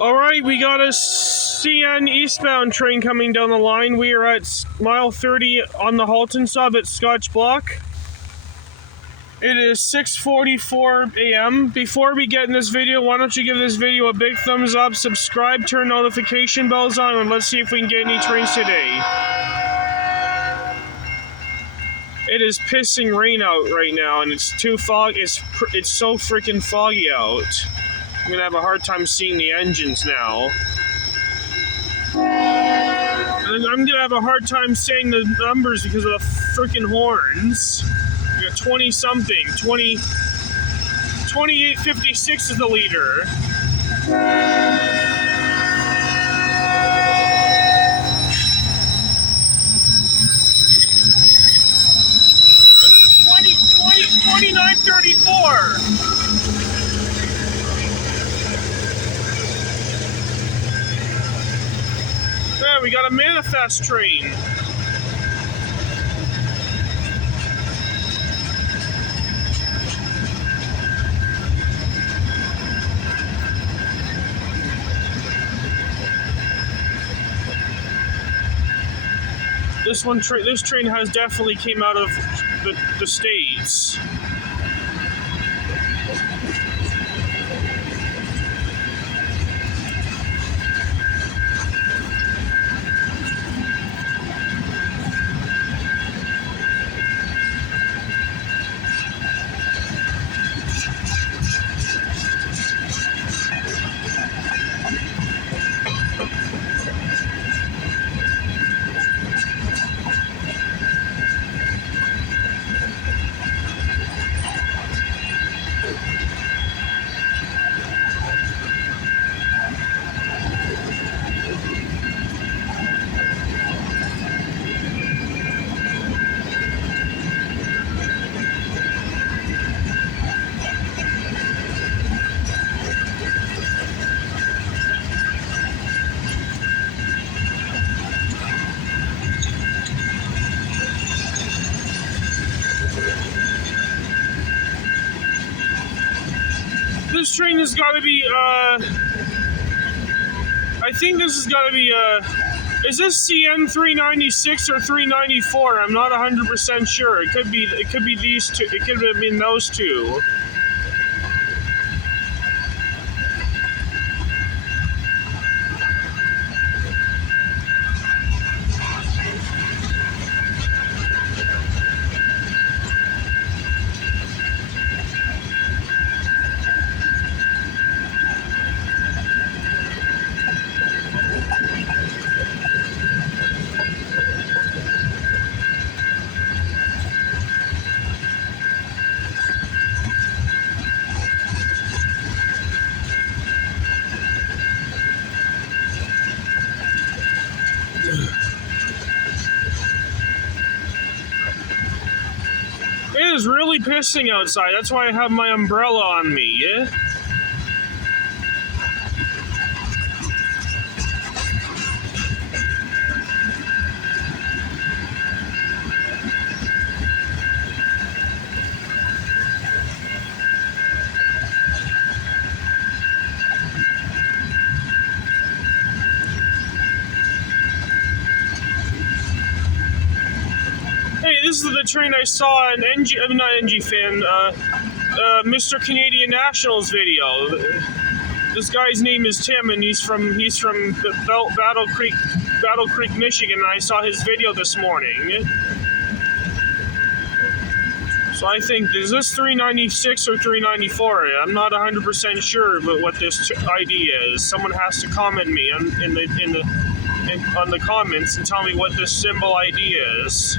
Alright, we got a CN eastbound train coming down the line. We are at mile 30 on the Halton sub at Scotch Block. It is 6:44 a.m. Before we get in this video, why don't you give this video a big thumbs up, subscribe, turn notification bells on, and let's see if we can get any trains today. It is pissing rain out right now, and it's too foggy. It's so freaking foggy out. I'm gonna have a hard time seeing the engines now. And I'm gonna have a hard time saying the numbers because of the freaking horns. We got 20 something. 2856 is the leader. $29.34. There, we got a manifest train. This train has definitely came out of the States. This train has got to be, I think this has got to be, is this CN 396 or 394? I'm not 100% sure. It could be these two. It could have been those two. It is really pissing outside. That's why I have my umbrella on me, yeah? Hey, this is the train I saw an Mr. Canadian Nationals video. This guy's name is Tim, and he's from Battle Creek, Michigan. And I saw his video this morning. So I think, is this 396 or 394? I'm not 100% sure about what this ID is. Someone has to comment me on the comments and tell me what this symbol ID is.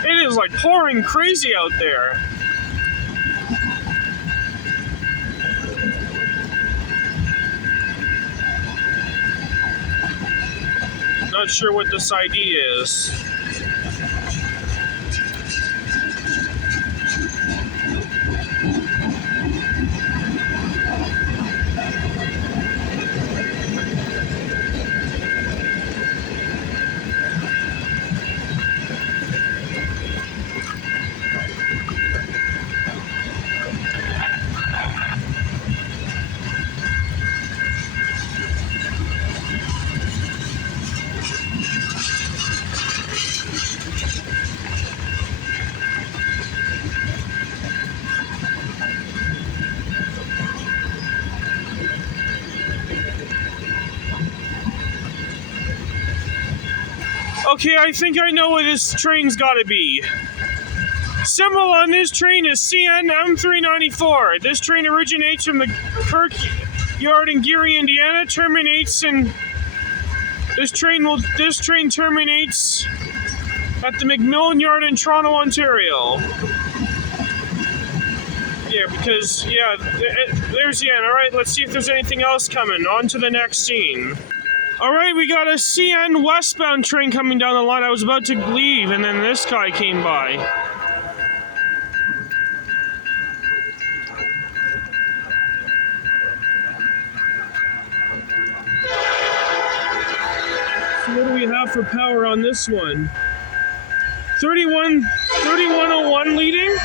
It is like pouring crazy out there. Not sure what this ID is. Okay, I think I know where this train's gotta be. Symbol on this train is CN M394. This train originates from the Kirk Yard in Geary, Indiana, terminates in... This train terminates at the McMillan Yard in Toronto, Ontario. Yeah, because, yeah, there's the end. Alright, let's see if there's anything else coming. On to the next scene. Alright, we got a CN westbound train coming down the line. I was about to leave, and then this guy came by. So what do we have for power on this one? 3101 leading?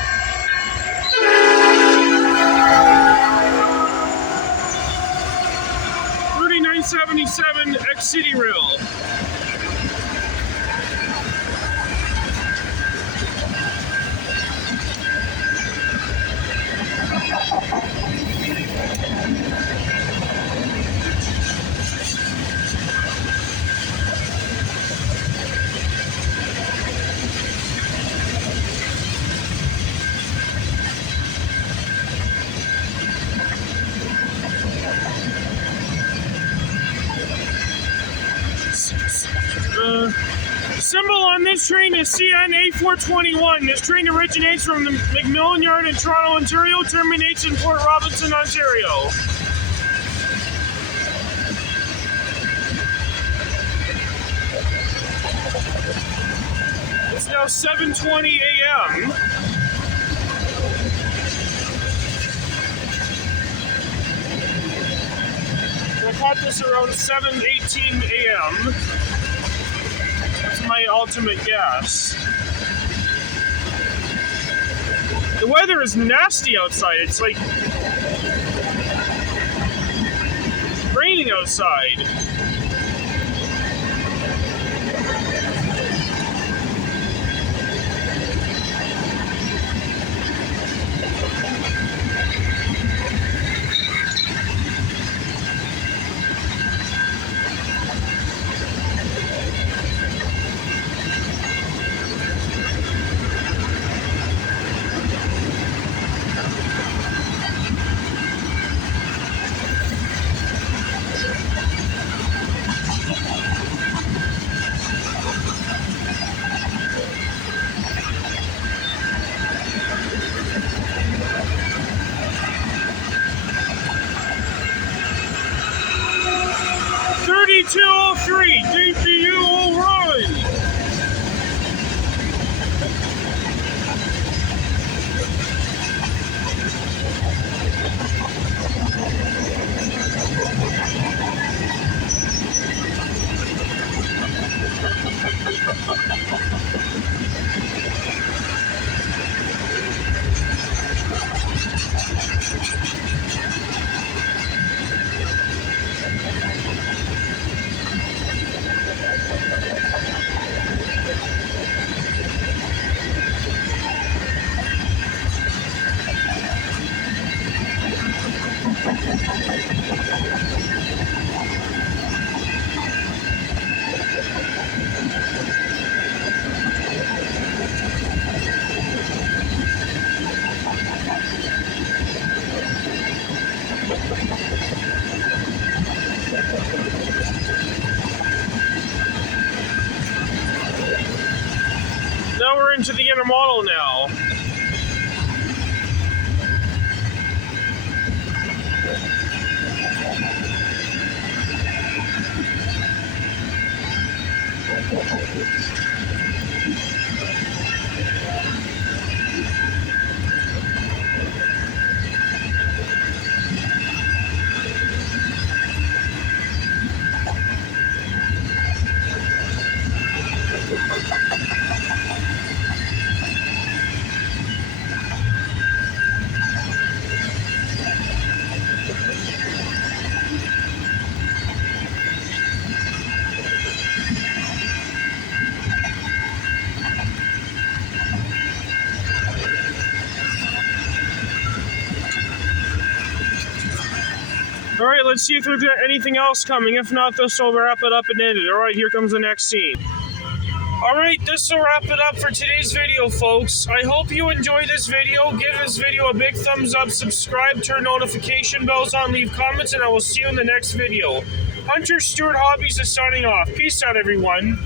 3977 Ex-City Rail. Symbol on this train is CN A421. This train originates from the McMillan Yard in Toronto, Ontario, terminates in Port Robinson, Ontario. It's now 7:20 a.m. I caught this around 7:18 a.m. That's my ultimate guess. The weather is nasty outside. It's like raining outside. DPU will run! Now we're into the intermodal now. Alright, let's see if there's anything else coming. If not, this will wrap it up and end it. Alright, here comes the next scene. Alright, this will wrap it up for today's video, folks. I hope you enjoyed this video. Give this video a big thumbs up, subscribe, turn notification bells on, leave comments, and I will see you in the next video. Hunter Stewart Hobbies is signing off. Peace out, everyone.